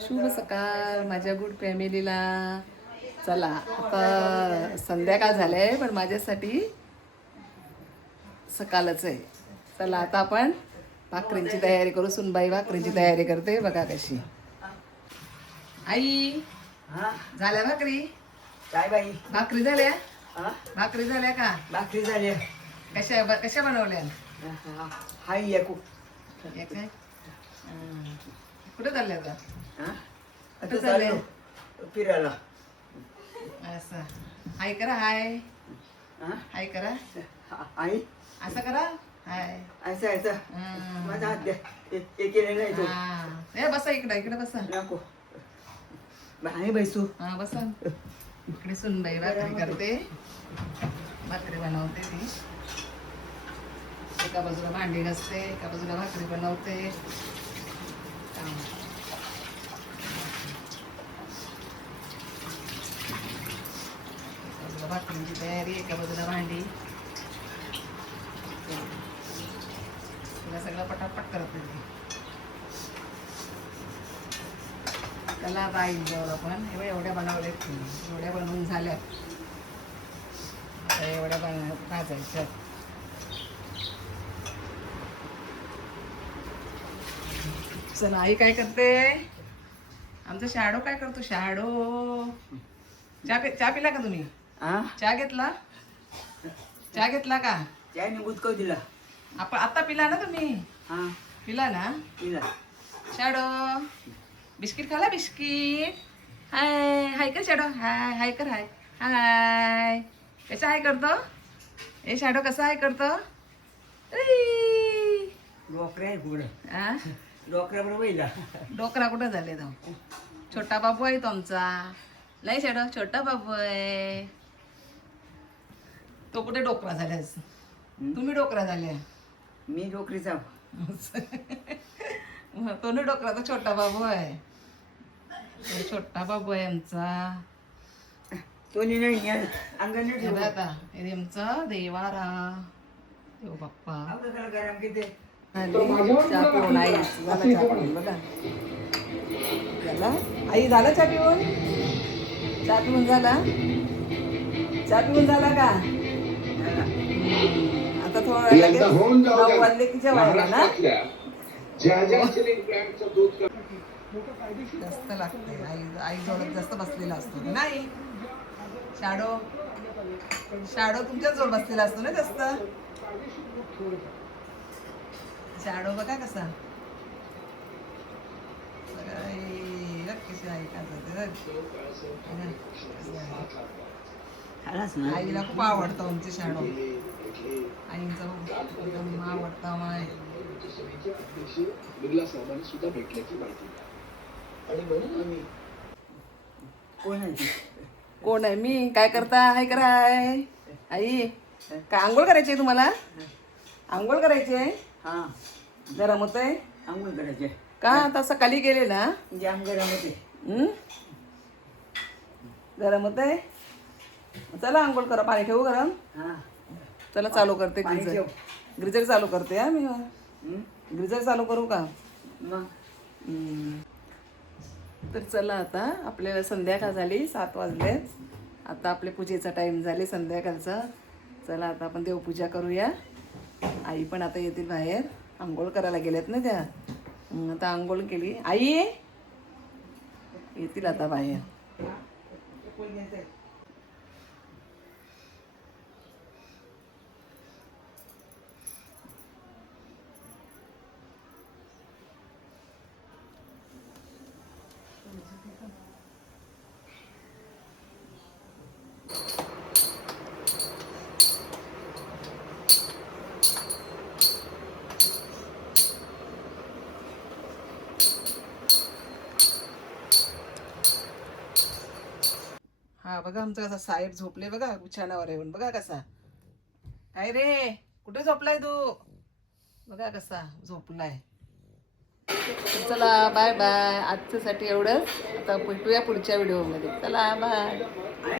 शुभ सकाळ माझ्या गुड फॅमिलीला. चला आता संध्याकाळ झालंय पण माझ्यासाठी सकाळच आहे. चला आता आपण भाकरींची तयारी करू. सुनबाई भाकरींची तयारी करते बघा कशी. आई झाल्या भाकरी? काय बाई? भाकरी झाल्या? भाकरी झाल्या का? भाकरी झाल्या. कशा कशा बनवल्या? हाय एकू एक आहे. कुठे चालल्या आता? आता चाललो फिरायला. असं हाय करा. हाय हाय करा. आई असं करा. हाय. असं असं माझा हात द्या. हे केले नाही तो. ए बसा इकडे. इकडे बसा. नको बाई बैसू. हा बसा. इकडे सुनबाई भाकरी करते. भाकरी बनवते ती. एका बाजूला भांडी घासते, एका बाजूला भाकरी बनवते. भाकरीची तयारी, एका बाजूला भांडी. तुला सगळं पटापट करत नाही. त्याला आता आई जाऊ आपण. एवढ्या बनवल्यात, एवढ्या बनवून झाल्या. आता एवढ्या भाजायच्या. चला आई काय करते? आमचा शाडो काय करतो? शाडो चहा पिला का तुम्ही? चहा घेतला? चहा घेतला का? त्याने बुचकव दिला. आपण आता पिला ना तुम्ही? पिला ना? दिला. शाडो बिस्किट खाला? बिस्किट. हाय हाय कर शाडो. हाय हाय कर. हाय हाय. कसा हाय करतो? ए शाडो कसा हाय करतो? डोकऱ्या आहे पुढं. आ डोकऱ्या बरोबर. डोकरा कुठं झाले तो? छोटा बाबू आहे तो आमचा. नाही शाडो छोटा बाबू आहे. तो कुठे डोकरा झाल्यास? तुम्ही डोकरा झाल्या. मी डोकरीचा. तो नाही डोकरा, तो छोटा बाबू आहे. तो छोटा बाबू आहे आमचा. तो नाही अंगण आता हे आमचा देवारा. देव बाप्पा. गरम किती. चहा पिऊन आई झाला. चहा पिऊन बघा झाला. आई झाला चहा पिऊन? चहा पिऊन झाला? चहा पिऊन झाला का? आता थोडं लगेच 9 वाजले की जेवायला ना. जास्त लागते. आई जवळ जास्त बसलेला असतो नाही. शाडो तुमच्या जवळ बसलेला असतो ना जास्त. शाडो बघा कसा. आईला खूप आवडतं आमचे शाडो. आईंचा एकदम आवडता माय. कोण आहे? मी. काय करता? हाय करा. हाय आई. काय आंघोळ करायची आहे तुम्हाला? आंघोळ करायची आहे? गरम होतंय? आंघोळ करायचे का? आता सकाळी गेले ना. जाम गरम होते. गरम होतंय. चला आंघोळ करा. पाणी ठेवू गरम. चला चालू करते. ग्रिजर चालू करते. मी ग्रिजर चालू करू का? तर चला आता आपल्याला संध्याकाळ झाली. 7 वाजले. आता आपल्या पूजेचा टाईम झाले संध्याकाळचा. चला आता आपण देवपूजा करूया. आई पण आता येतील बाहेर. आंघोळ करायला गेल्यात ना त्या. आता आंघोळ केली. आई येतील आता बाहेर. हा बघा आमचा कसा साहेब झोपले बघा उछाणावर येऊन. बघा कसा. काय रे कुठे झोपलाय तू? बघा कसा झोपलाय. चला बाय बाय. आजच्यासाठी एवढंच. आता भेटूया पुढच्या व्हिडिओमध्ये. चला बाय.